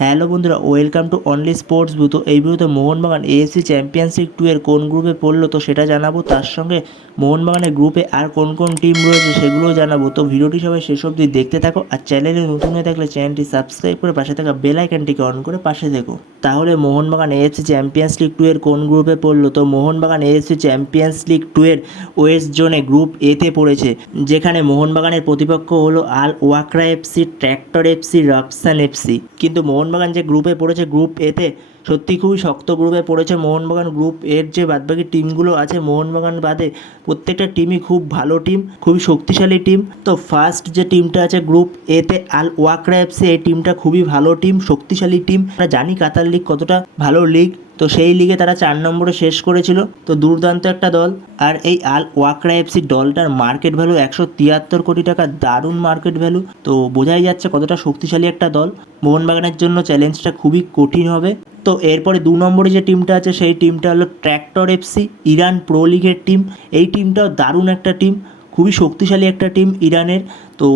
Hello বন্ধুরা welcome to only sports বু তো এই ভিডিওতে মোহনবাগান এএফসি চ্যাম্পিয়নশিপ টু এর কোন গ্রুপে পড়ল, তো সেটা জানাব। তার সঙ্গে মোহনবাগানের গ্রুপে আর কোন কোন টিম রয়েছে সেগুলোও জানাব। তো ভিডিওটি সবাই শেষ অবধি দেখতে থাকো, আর চ্যানেলে নতুন হয়ে থাকলে চ্যানেলটি সাবস্ক্রাইব করে পাশে থাকা বেল আইকনটিকে অন করে পাশে দেখো তাহলে Mohun Bagan AFC Champions League two এর কোন গ্রুপে পড়ল? তো Mohun Bagan AFC Champions League two এর ওয়েস্ট জোনে গ্রুপ এতে পড়েছে, যেখানে মোহনবাগানের প্রতিপক্ষ হলো Al Wakrah FC Tractor FC Ravshan FC কিন্তু মোহনবাগান যে গ্রুপে পড়েছে গ্রুপ এতে সত্যি খুবই শক্ত গ্রুপে পড়েছে মোহনবাগান গ্রুপ এর যে বাদবাকি টিমগুলো আছে, মোহনবাগান বাদে প্রত্যেকটা টিমই খুব ভালো টিম খুবই শক্তিশালী টিম তো ফার্স্ট যে টিমটা আছে গ্রুপ এতে আল ওয়াকরা এফসি এই টিমটা খুবই ভালো টিম শক্তিশালী টিম আমরা জানি কাতার লিগ কতটা ভালো লিগ তো সেই লিগে তারা চার নম্বরে শেষ করেছিল। তো দুর্দান্ত একটা দল। আর এই আল ওয়াকরা এফসি দলটার মার্কেট ভ্যালু একশো তিয়াত্তর কোটি টাকা, দারুণ মার্কেট ভ্যালু তো বোঝাই যাচ্ছে কতটা শক্তিশালী একটা দল। মোহনবাগানের জন্য চ্যালেঞ্জটা খুবই কঠিন হবে। তো এরপরে দু নম্বরে যে টিমটা আছে, সেই টিমটা হলো ট্র্যাক্টর এফসি ইরান প্রো লিগের টিম এই টিমটাও দারুণ একটা টিম খুবই শক্তিশালী একটা টিম ইরানের। তো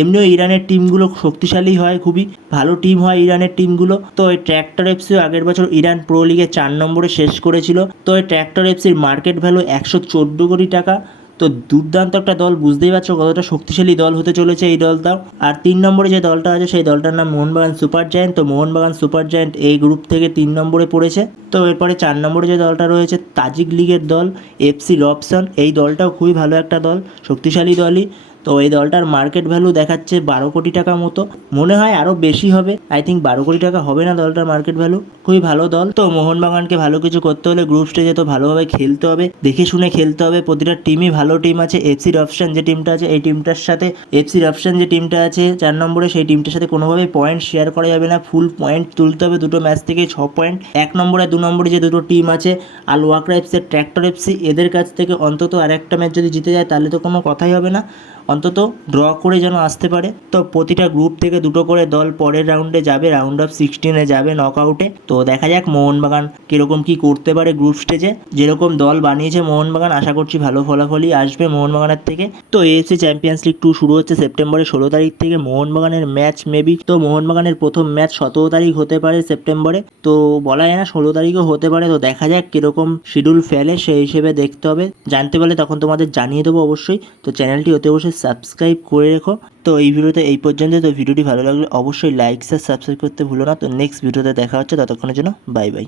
এমনিও ইরানের টিমগুলো শক্তিশালী হয়, খুবই ভালো টিম হয় ইরানের টিমগুলো তো এই ট্র্যাক্টর এফসিও আগের বছর ইরান প্রো লিগে চার নম্বরে শেষ করেছিল। তো এই ট্র্যাক্টর এফসির মার্কেট ভ্যালু একশো চোদ্দ কোটি টাকা। তো দুর্দান্ত একটা দল, বুঝতেই পারছ কতটা শক্তিশালী দল হতে চলেছে এই দলটা। আর তিন নম্বরে যে দলটা আছে, সেই দলটার নাম মোহনবাগান সুপার জায়েন্ট। তো মোহনবাগান সুপার জায়েন্ট এই গ্রুপ থেকে তিন নম্বরে পড়েছে। তো এরপরে চার নম্বরে যে দলটা রয়েছে, তাজিক লিগের দল, এফসি রবসন এই দলটাও খুবই ভালো একটা দল, শক্তিশালী দলই। তো এই দলটার মার্কেট ভ্যালু দেখাচ্ছে বারো কোটি টাকা মতো। মনে হয় আরও বেশি হবে। আই থিঙ্ক বারো কোটি টাকা হবে না দলটার মার্কেট ভ্যালু খুবই ভালো দল। তো মোহনবাগানকে ভালো কিছু করতে হলে গ্রুপ স্টেজে তো ভালোভাবে খেলতে হবে। দেখে শুনে খেলতে হবে। প্রতিটা টিমই ভালো টিম আছে। এফসি রপশন যে টিমটা আছে, এই টিমটার সাথে এফসি রপশন যে টিমটা আছে, চার নম্বরে সেই টিমটার সাথে কোনোভাবেই পয়েন্ট শেয়ার করা যাবে না। ফুল পয়েন্ট তুলতে হবে দুটো ম্যাচ থেকে ছ পয়েন্ট এক নম্বরে, দু নম্বরে যে দুটো টিম আছে Al Wakrah FC Tractor FC এদের কাছ থেকে অন্তত আর একটা ম্যাচ যদি জিতে যায়, তাহলে তো কোনো কথাই হবে না। অন্তত ড্র করে যেন আসতে পারে। তো প্রতিটা গ্রুপ থেকে দুটো করে দল পরের রাউন্ডে যাবে রাউন্ড অফ সিক্সটিনে যাবে নক আউটে তো দেখা যাক মোহনবাগান কীরকম কী করতে পারে গ্রুপ স্টেজে যেরকম দল বানিয়েছে মোহনবাগান, আশা করছি ভালো ফলাফলই আসবে মোহনবাগানের থেকে। তো এএফসি চ্যাম্পিয়ন্স লিগ টু শুরু হচ্ছে সেপ্টেম্বরের ষোলো তারিখ থেকে। মোহনবাগানের ম্যাচ মেবি তো মোহনবাগানের প্রথম ম্যাচ সতেরো তারিখ হতে পারে সেপ্টেম্বরে। তো বলা যায় না ষোলো তারিখও হতে পারে। তো দেখা যাক কীরকম শিডিউল ফেলে সেই হিসেবে দেখতে হবে। জানতে পারলে তখন তোমাদের জানিয়ে দেবো অবশ্যই। তো চ্যানেলটি অতি অবশ্যই সাবস্ক্রাইব করে রেখো। তো এই ভিডিওতে এই পর্যন্ত তো ভিডিওটি ভালো লাগলে অবশ্যই লাইক সাবস্ক্রাইব করতে ভুলো না। তো নেক্সট ভিডিওতে দেখা হচ্ছে। ততক্ষণের জন্য বাই বাই